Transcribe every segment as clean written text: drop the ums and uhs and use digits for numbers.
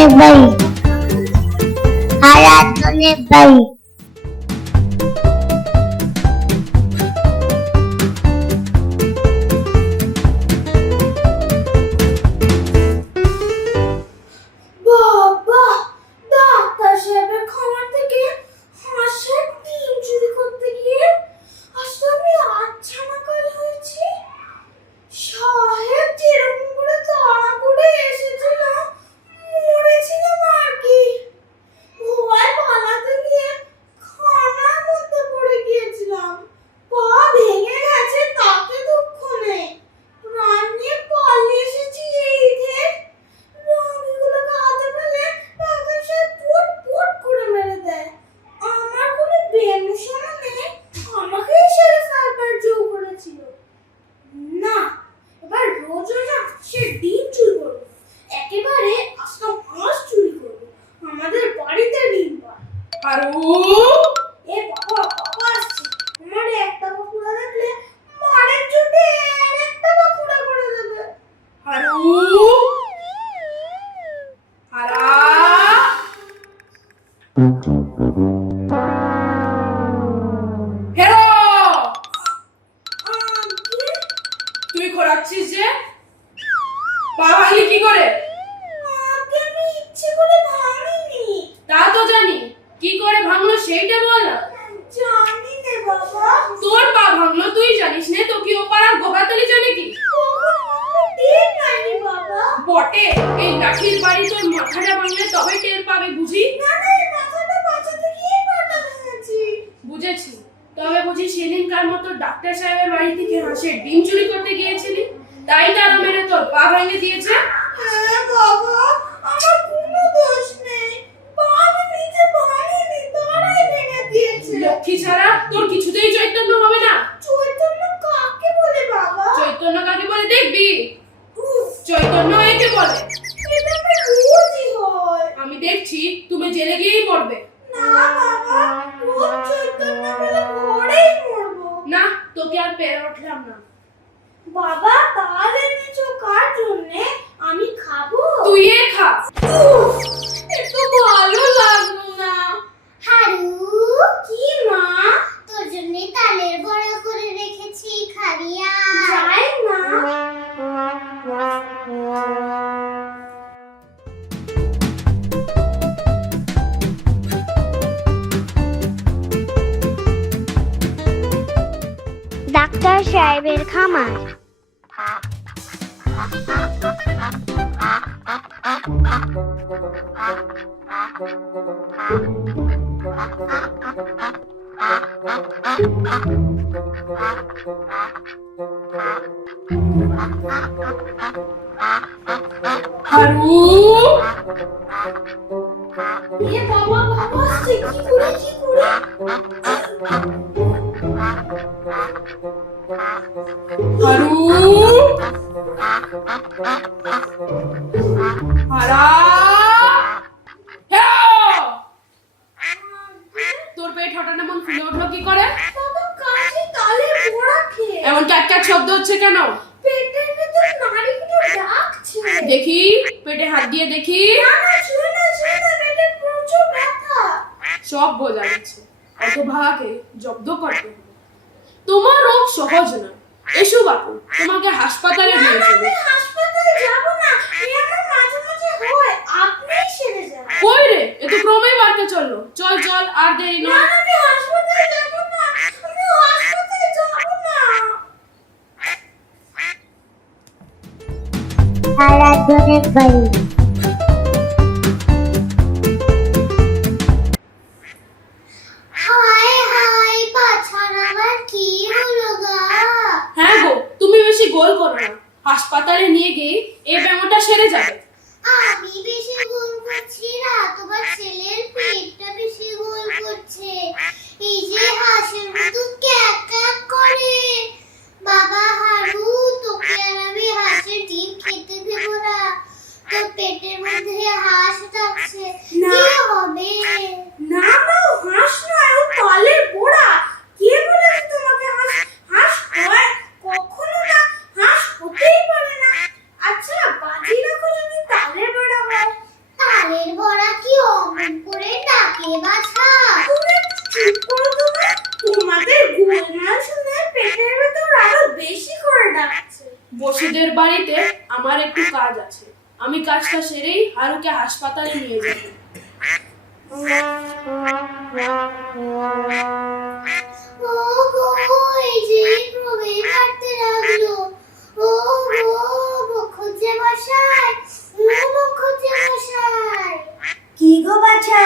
আরেকজনের বাড়ি, আরেকজনের বাড়ি। বাবা, ডাক্তার সাহেবের খামার থেকে হাঁসের ডিম চুরি করতে গিয়ে আজকে আমি আচ্ছানাকাল হয়েছি। সাহেব যেরকম করে তাড়া করে এসেছিলাম, মরেছিলাম আর কি। ভয় পালাতে গিয়ে খানার মধ্যে পড়ে গিয়েছিলাম। পা ভেঙে গেছে তাতে দুঃখ নেই, প্রাণ নিয়ে পালিয়ে এসেছি এই যে। রোগীগুলোকে হাতে পেলে ডাক্তার সাহেব ফুট ফুট করে মেরে দেয়। আমার কোনো বেমুষণা নেই, আমাকেই সেরে ফেলবার জো করেছিল। না, এবার রোজ রোজ সে ডিম চুরি করবো, একেবারে আজকে হাঁস চুরি করবো। আমাদের বাড়িতে ডিম পায়। হারু, এ বাবা, বাবা আসছে। আমার একটা বাঁকুড়া দেখলে মারের চোটে একটা বাঁকুড়া করে দেবে। হারু, হারা, হেরো, তুই খোরাচ্ছিস যে? পা ভাঙলি কি করে? আগে আমি ইচ্ছে করে ভাঙিনি। তা তো জানি, কি করে ভাঙলো সেইটা বল না। জানি নে বাবা। তোর পা ভাঙলো তুই জানিস নে, তো কি ও পাড়ার গোগাতলি জানে কি? কখন ভাঙলো টের পাইনি বাবা। বটে, এই লাঠির বাড়ি তোর মাথাটা ভাঙলে তবে টের পাবে বুঝি। না না, এই মাথাটা বাঁচাতে গিয়েই পাটা ভেঙেছি। বুঝেছি, তবে বুঝি সেদিনকার মতো ডাক্তার সাহেবের বাড়ি থেকে হাঁসের ডিম চুরি করতে গিয়েছিলি, তাই তারা মেরে তোর পা ভেঙে দিয়েছে। হ্যাঁ বাবা, আমার কোনো দোষ নেই। পা আমি নিজে ভাঙিনি, তারাই ভেঙে দিয়েছে। লক্ষ্মী ছাড়া তোর কিছুতেই চৈতন্য হবে না। চৈতন্য কাকে বলে বাবা? চৈতন্য কাকে বলে দেখবি? উফ, চৈতন্য একে বলে। এটা আমার রোজই হয়। আমি দেখছি তুমি জেলে গিয়েই মরবে। না বাবা, রোজ চৈতন্য পেলে পরেই মরবো। না, তোকে আর পেরে উঠলাম না। বাবা, তাল এনেছো কার জন্যে? আমি খাবো। তুই এ খা। উফ, একটু ভালো লাগলো না। হারু, কি মা? তোর জন্য তালের বড়া করে রেখেছি, খাবিয়া। যাই মা। ডাক্তার সাহেবের খামার। হারু, এ বাবা, বাবা আসছে। কি করে কি করে? হারু, হারা, হেরো! তোর পেট হঠাৎ এমন ফুলে উঠলো কি করে? বাবা, কাশি তালের বড়া খেয়ে এমন ক্যাট ক্যাট শব্দ হচ্ছে কেন? পেটের ভেতর নাড়িগুলো ডাকছে। দেখি, পেটে হাত দিয়ে দেখি। না না, শুয়ে না, পেটে প্রচুর ব্যথা। সব বোঝা গেছে, অত ভাগাকে জব্দ করতে হবে। তোমার রোগ সহজ না। এসো বাপু, তোমাকে হাসপাতালে না নিয়ে না, যাবো। আমি হাসপাতালে যাব না। এই আমার মাঝে মাঝে হয়, আপনিই সেরে যান। কই রে, এ তো ক্রমেই বাড়তে চললো। চল চল, আর দেরি না নয়। না, আমি হাসপাতালে যাব না। আমি হাসপাতালে যাব না। আরেকজনের বাড়ি। হায় হায়, পাছার আবার কি হলো গা? হ্যাঁ গো, তুমি বেশি গোল করো না। হাসপাতালে নিয়ে গিয়ে এই ব্যামোটা সেরে যাবে। আমি বেশি গোল করছি না, তোমার ছেলের পেটটা বেশি গোল করছে। এই যে হাঁসের মতো ক্যাক ক্যাক করে। বাবা হারু, তোকে আর আমি হাঁসের ডিম খেতে দেবো না। তোর পেট কে বাছা? তুমি চুপ করো তো মা। তোমাদের গোলমাল শুনে পেটের ভেতর আরো বেশি করে ডাকছে। বসুদের বাড়িতে আমার একটু কাজ আছে, আমি কাজটা সেরেই হারুকে হাসপাতালে নিয়ে যাব। ও গো, এই যে প্রবীর কাটতে লাগলো। ও গো, মুখুজ্জে মশাই, মুখুজ্জে মশাই। কি গো বাছা?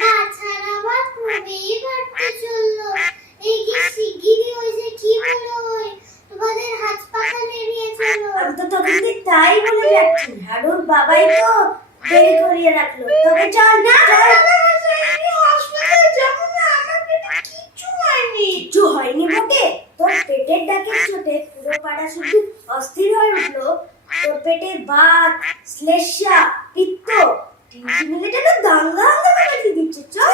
বাছার আবার প্রবীর কাটতে চললো। এই কি শিগগিরই ওই যে কি বলো ওই তোমাদের হাসপাতালে নিয়ে চলো। আমি তো তোকে ঠিক তাই বলে যাচ্ছি। হারুর বাবাই তো দেরি করিয়ে রাখলো। তবে চল না, চল। হাসপাতালে যাবো না, আমার পেটে কিচ্ছু হয়নি। কিচ্ছু হয়নি বটে, তোর পেটের ডাকের চোটে পুরো পাড়া শুধু অস্থির হয়ে উঠলো। তোর পেটে বাত, শ্লেষ্মা, পিত্ত তিনটি মিলে যেন দাঙ্গা হাঙ্গামা লাগিয়ে দিচ্ছে। চল,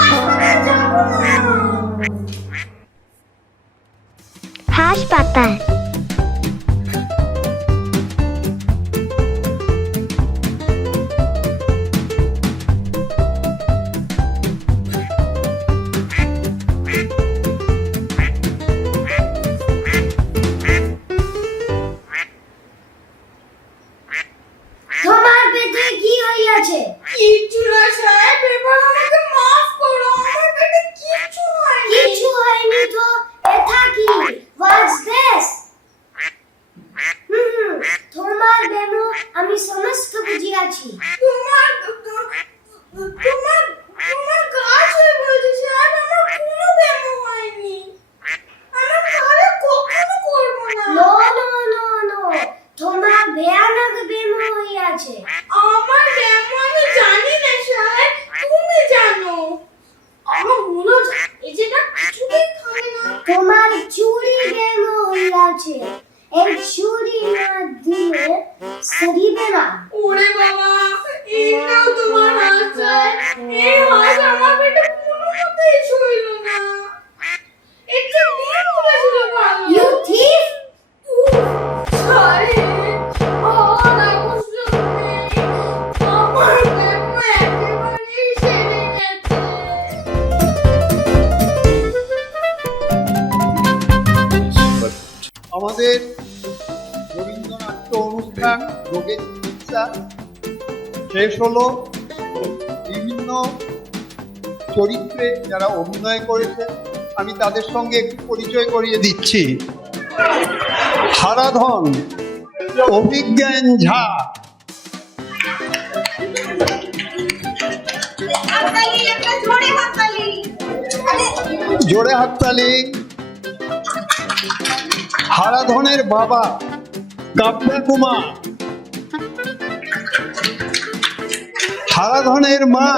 হাসপাতালে যাবো না। হাসপাতাল। তোমার পেটে কি হইয়াছে? কিচ্ছু না সাহেব, এবার আমাকে মাফ করো। আমার পেটে কিচ্ছু হয়নি। কিছু হয়নি তো এটা কি? What's this? তোমার বেমো আমি সমস্ত বুঝিয়াছি। তোমার কাজ হয়ে বলছে সাহেব, আমার কোনো ব্যায়াম হয়নি। আমার তাহলে কখনো করবো না। নো নো নো নো, তোমার ভয়ানক বেমো হইয়াছে। আমার ব্যায়াম আমি জানি না সাহেব, তুমি জানো। আমার মনে হচ্ছে এই যেটা কিছুতেই খাবে না। তোমার চুরি বেমো হইয়াছে। এই চুরি না দিলে সরিবে না। ওরে বাবা, এইটাও তোমার হাত চাই। এই হাত আমার পেটে কোনো মতেই সইল না। এটা নিয়ে বলেছিল ভালো। You thief! সারে, আর অবশ্য নেই। আমার ব্যায়াম একেবারেই সেরে গেছে। আমাদের রবীন্দ্রনাট্য অনুষ্ঠান রোগের চিকিৎসা শেষ হলো। বিভিন্ন চরিত্রে যারা অভিনয় করেছে আমি তাদের সঙ্গে একটু পরিচয় করিয়ে দিচ্ছি। হারাধন অভিজ্ঞান ঝা, জোরে হাততালি। হারাধনের বাবা কাব্যা কুমার, হারাধনের মা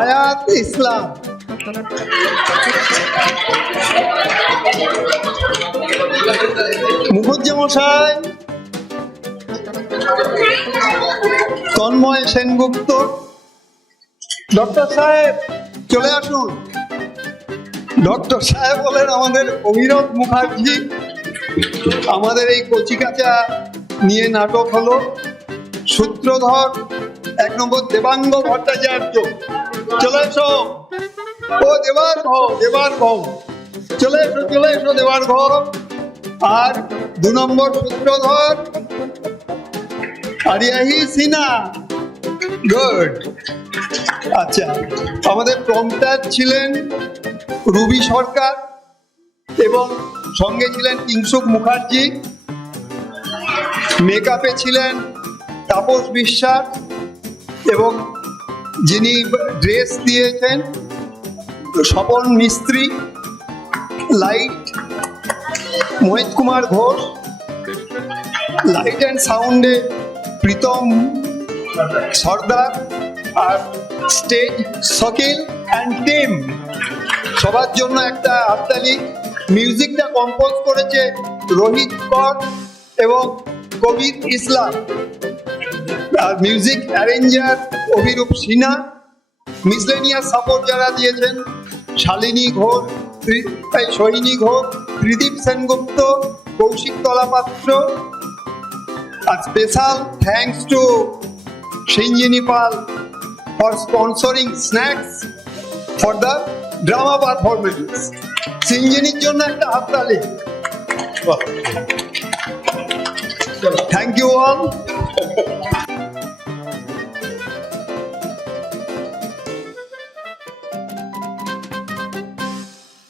আয়াত ইসলাম, মুখুজ্জে মশাই তন্ময় সেনগুপ্ত। ডক্টর সাহেব চলে আসুন। ডক্টর সাহেব বলেন আমাদের অভিরব মুখার্জি। আমাদের এই কচিকাঁচা নিয়ে নাটক হলো। সূত্রধর 1 নম্বর দেবাঙ্গ ভট্টাচার্য। চলে এসো। ও দেবার ঘর চলে এসো, চলে এসো দেবার ঘর। আর 2 নম্বর সূত্রধর আরিয়াহি সিনা। গুড। আচ্ছা, আমাদের প্রম্পটার ছিলেন রুবি সরকার এবং সঙ্গে ছিলেন কিংসুক মুখার্জি। মেকআপে ছিলেন তাপস বিশ্বাস এবং যিনি ড্রেস দিয়েছেন Swapan Mistri. Light Mohit Kumar Ghosh. Light and সাউন্ডে প্রীতম সর্দার। আর স্টেজ শকিল অ্যান্ড টিম। সবার জন্য একটা হাততালি। মিউজিকটা কম্পোজ করেছে রোহিত কর এবং কবির ইসলাম। আর music arranger Abhirup Sinha. Miscellaneous support যারা দিয়েছেন শালিনী ঘোষ, সোহিনী ঘোষ, ত্রিদীপ সেনগুপ্ত, কৌশিক তলাপাত্র। আর special thanks to Shinjini Pal for sponsoring snacks for the drama performances. Shinjiniর জন্য একটা হাততালি। Thank you all.